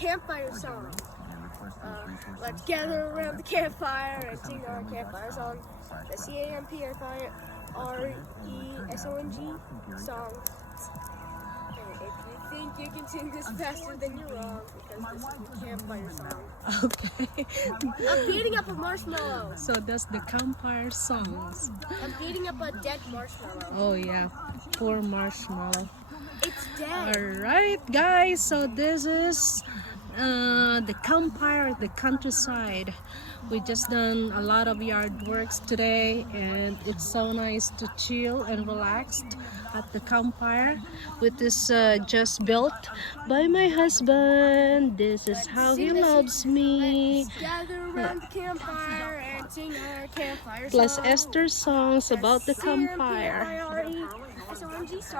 campfire song. Let's gather around the campfire and sing our campfire song. The CAMPFIRESONG song. And if you think you can sing this faster, then you're wrong, because this is the campfire song. Okay. I'm beating up a marshmallow. So that's the campfire songs. I'm beating up a dead marshmallow. Oh yeah, poor marshmallow. It's dead. Alright guys, so this is the campfire, the countryside. We just done a lot of yard works today, and it's so nice to chill and relaxed at the campfire, which is just built by my husband. This is how he loves me. Let's gather around the campfire and sing our campfire Plus song. Esther's songs about the campfire. CAMPFIRESONG song.